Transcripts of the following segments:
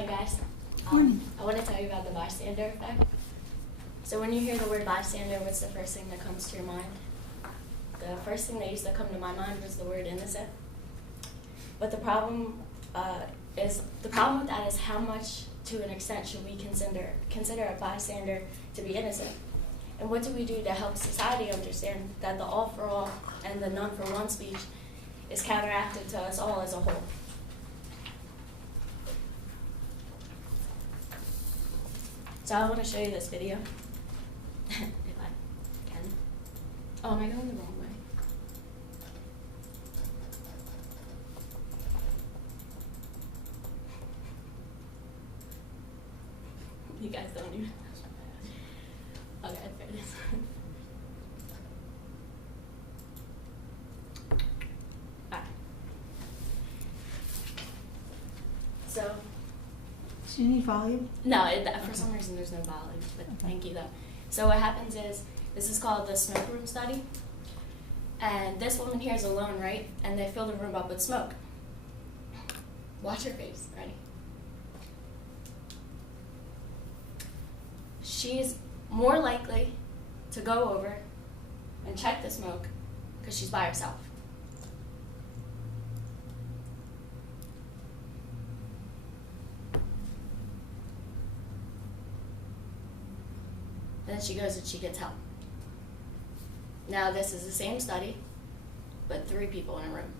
morning, guys. I want to tell you about the bystander effect. So when you hear the word bystander, what's the first thing that comes to your mind? The first thing that used to come to my mind was the word innocent. But the problem with that is how much, to an extent, should we consider a bystander to be innocent? And what do we do to help society understand that the all for all and the none for one speech is counteracted to us all as a whole? So I want to show you this video, if I can. Oh, am I going the wrong way? You guys don't even. Okay, there it is. Alright. So. Do you need volume? No, for some reason there's no volume, but thank you though. So what happens is, this is called the smoke room study. And this woman here is alone, right? And they fill the room up with smoke. Watch her face, ready? She's more likely to go over and check the smoke because she's by herself. And then she goes and she gets help. Now this is the same study, but 3 people in a room.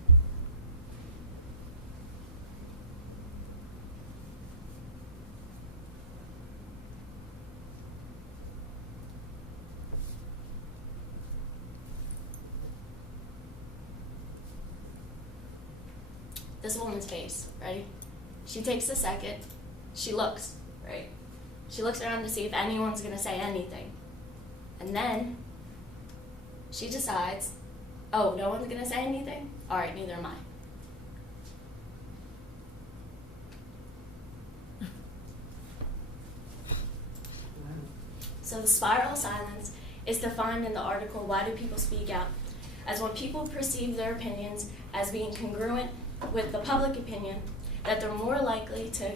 This woman's face, ready? She takes a second, she looks, right? She looks around to see if anyone's gonna say anything. And then she decides, oh, no one's gonna say anything? All right, neither am I. So the spiral of silence is defined in the article, Why Do People Speak Out? As when people perceive their opinions as being congruent with the public opinion, that they're more likely to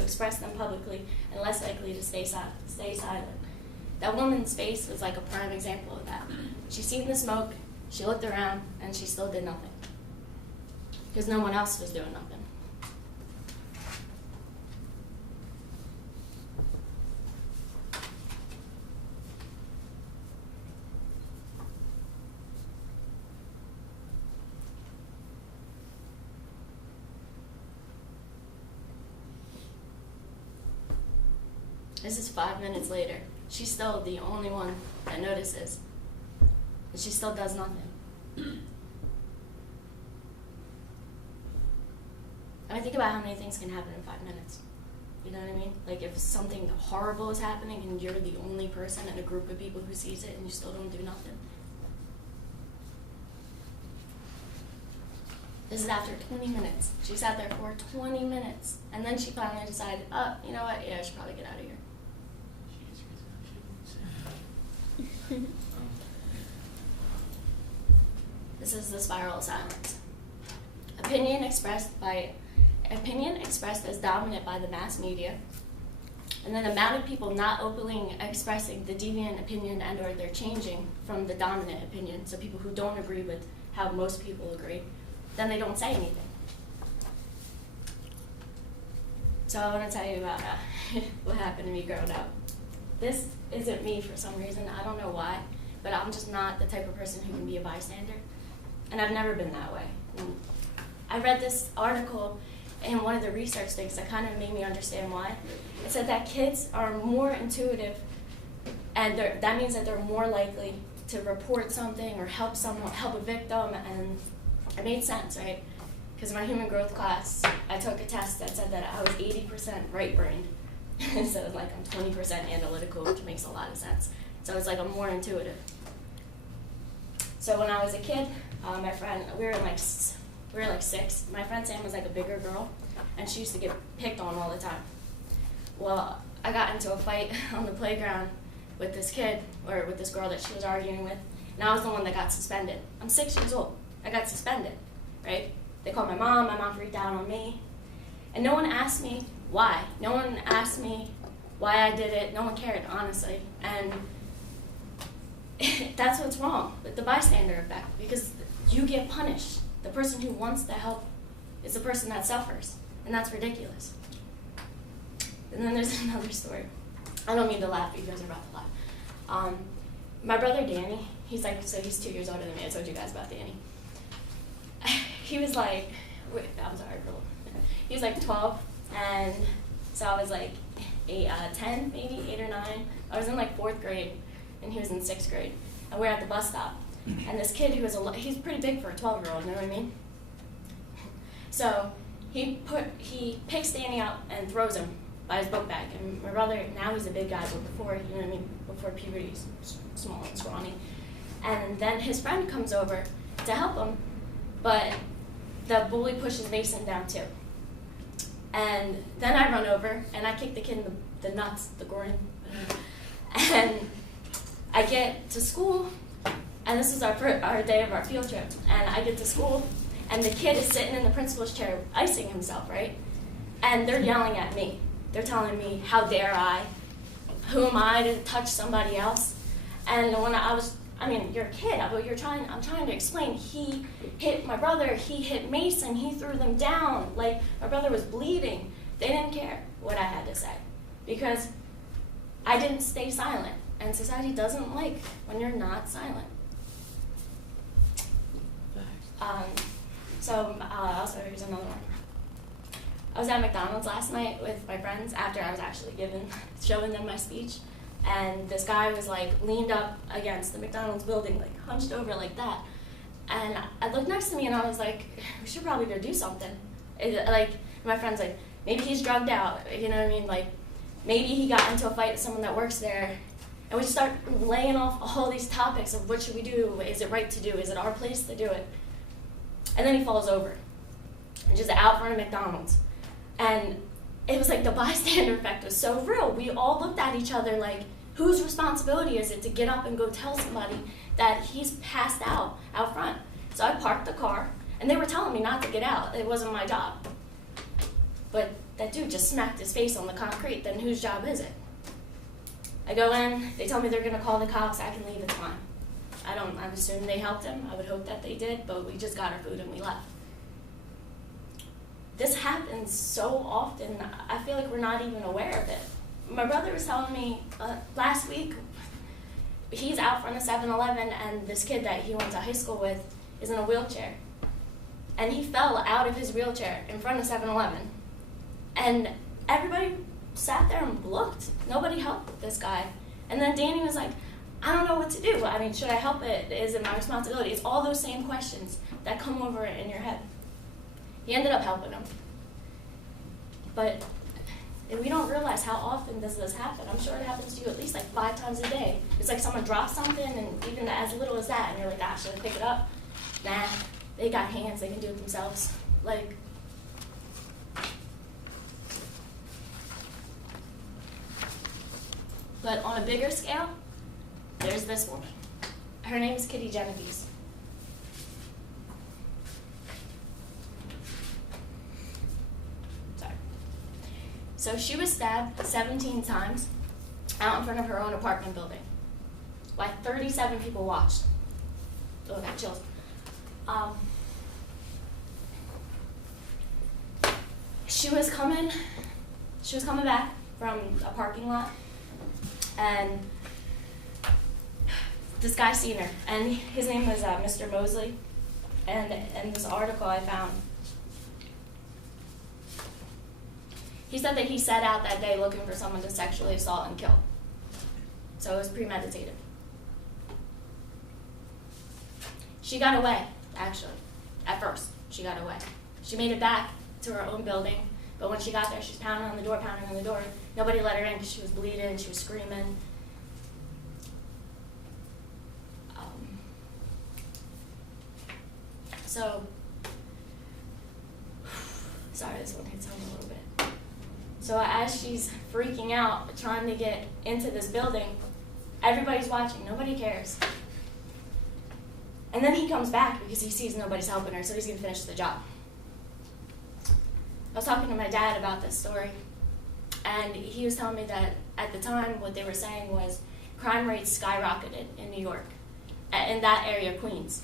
express them publicly and less likely to stay silent. That woman's face was like a prime example of that. She seen the smoke, she looked around, and she still did nothing. Because no one else was doing nothing. This is 5 minutes later. She's still the only one that notices. And she still does nothing. I mean, think about how many things can happen in 5 minutes. You know what I mean? Like if something horrible is happening and you're the only person in a group of people who sees it and you still don't do nothing. This is after 20 minutes. She sat there for 20 minutes. And then she finally decided, oh, you know what? Yeah, I should probably get out of here. This is the spiral of silence. Opinion expressed as dominant by the mass media, and then the amount of people not openly expressing the deviant opinion and or they're changing from the dominant opinion, so people who don't agree with how most people agree, then they don't say anything. So I want to tell you about what happened to me growing up. This isn't me for some reason, I don't know why, but I'm just not the type of person who can be a bystander, and I've never been that way. And I read this article in one of the research things that kind of made me understand why. It said that kids are more intuitive, and that means that they're more likely to report something or help a victim, and it made sense, right? Because in my human growth class, I took a test that said that I was 80% right-brained. So like I'm 20% analytical, which makes a lot of sense. So it's like I'm more intuitive. So when I was a kid, my friend, we were like 6. My friend Sam was like a bigger girl, and she used to get picked on all the time. Well, I got into a fight on the playground with this kid, or with this girl that she was arguing with, and I was the one that got suspended. I'm 6 years old. I got suspended, right? They called my mom freaked out on me, And no one asked me why. No one asked me why I did it. No one cared, honestly. And that's what's wrong with the bystander effect, because you get punished. The person who wants the help is the person that suffers, and that's ridiculous. And then there's another story. I don't mean to laugh, you guys are about to laugh. My brother Danny, he's 2 years older than me. I told you guys about Danny. He was like, I'm sorry, girl. He was like 12, and so I was like 10, maybe 8 or 9. I was in like 4th grade, and he was in 6th grade. And we're at the bus stop, and this kid who was he's pretty big for a 12-year-old, you know what I mean? So he picks Danny up and throws him by his book bag. And my brother, now he's a big guy, but before, you know what I mean, before puberty, he's small and scrawny. And then his friend comes over to help him, but the bully pushes Mason down too. And then I run over and I kick the kid in the nuts, the groin. And I get to school, and this is our day of our field trip. And I get to school, and the kid is sitting in the principal's chair, icing himself, right? And they're yelling at me. They're telling me, how dare I? Who am I to touch somebody else? And when you're a kid, I'm trying to explain. He hit my brother, he hit Mason, he threw them down. Like, my brother was bleeding. They didn't care what I had to say, because I didn't stay silent. And society doesn't like when you're not silent. Also, here's another one. I was at McDonald's last night with my friends after I was actually showing them my speech. And this guy was like leaned up against the McDonald's building, like hunched over like that. And I looked next to me and I was like, we should probably go do something. My friend's like, maybe he's drugged out, you know what I mean? Like, maybe he got into a fight with someone that works there. And we just start laying off all these topics of what should we do? Is it right to do? Is it our place to do it? And then he falls over, and just out front of McDonald's. And it was like the bystander effect was so real. We all looked at each other like, whose responsibility is it to get up and go tell somebody that he's passed out front? So I parked the car, and they were telling me not to get out. It wasn't my job. But that dude just smacked his face on the concrete. Then whose job is it? I go in, they tell me they're gonna call the cops, I can leave, it's fine. I'm assuming they helped him. I would hope that they did, but we just got our food and we left. This happens so often, I feel like we're not even aware of it. My brother was telling me last week, he's out front of 7-Eleven, and this kid that he went to high school with is in a wheelchair. And he fell out of his wheelchair in front of 7-Eleven. And everybody sat there and looked. Nobody helped this guy. And then Danny was like, I don't know what to do. I mean, should I help it? Is it my responsibility? It's all those same questions that come over in your head. He ended up helping him. But we don't realize how often does this happen. I'm sure it happens to you at least like 5 times a day. It's like someone drops something, and even as little as that, and you're like, should I pick it up? Nah, they got hands, they can do it themselves. Like, but on a bigger scale, there's this woman. Her name is Kitty Genovese. Sorry. So she was stabbed 17 times out in front of her own apartment building. Like 37 people watched. Oh, I got chills. She was coming back from a parking lot, and this guy seen her, and his name was Mr. Mosley, and in this article I found, he said that he set out that day looking for someone to sexually assault and kill. So it was premeditated. She got away, actually. At first, she got away. She made it back to her own building, but when she got there, she was pounding on the door. Nobody let her in because she was bleeding, she was screaming. Sorry, this one hits home a little bit. So as she's freaking out, trying to get into this building, everybody's watching, nobody cares. And then he comes back because he sees nobody's helping her, so he's gonna finish the job. I was talking to my dad about this story, and he was telling me that at the time what they were saying was crime rates skyrocketed in New York, in that area, Queens.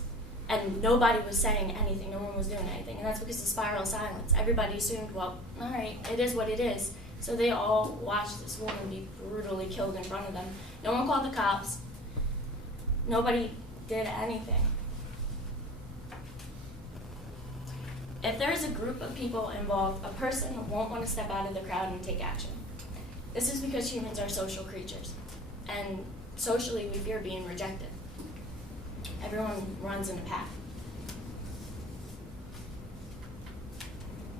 And nobody was saying anything, no one was doing anything. And that's because of spiral silence. Everybody assumed, well, all right, it is what it is. So they all watched this woman be brutally killed in front of them. No one called the cops. Nobody did anything. If there is a group of people involved, a person won't want to step out of the crowd and take action. This is because humans are social creatures. And socially, we fear being rejected. Everyone runs in a pack.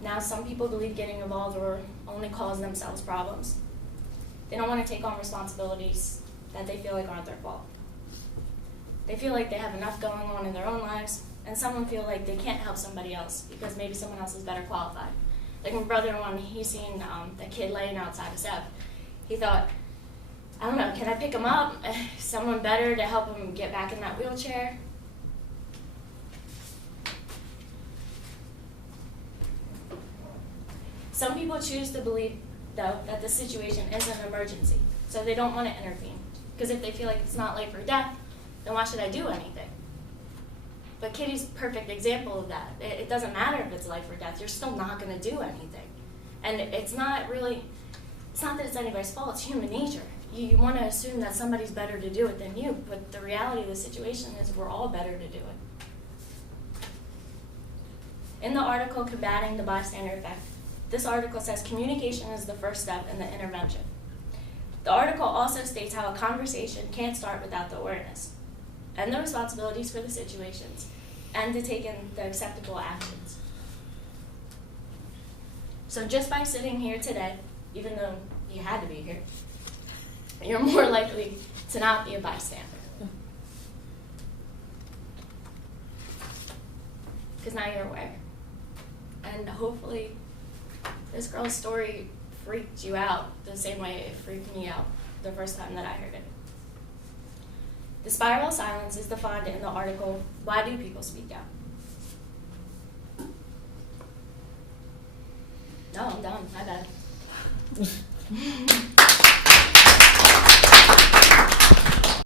Now, some people believe getting involved will only cause themselves problems. They don't want to take on responsibilities that they feel like aren't their fault. They feel like they have enough going on in their own lives, and some feel like they can't help somebody else because maybe someone else is better qualified. Like my brother, when he seen the kid laying outside of Seb, he thought, I don't know, can I pick him up? Someone better to help him get back in that wheelchair? Some people choose to believe, though, that the situation is an emergency, so they don't want to intervene. Because if they feel like it's not life or death, then why should I do anything? But Kitty's a perfect example of that. It doesn't matter if it's life or death, you're still not going to do anything. And it's not that it's anybody's fault, it's human nature. You want to assume that somebody's better to do it than you, but the reality of the situation is we're all better to do it. In the article, Combating the Bystander Effect, this article says communication is the first step in the intervention. The article also states how a conversation can't start without the awareness and the responsibilities for the situations and to take in the acceptable actions. So just by sitting here today, even though you had to be here, you're more likely to not be a bystander. Because now you're aware. And hopefully this girl's story freaked you out the same way it freaked me out the first time that I heard it. The spiral silence is defined in the article, Why Do People Speak Out? No, I'm done. My bad.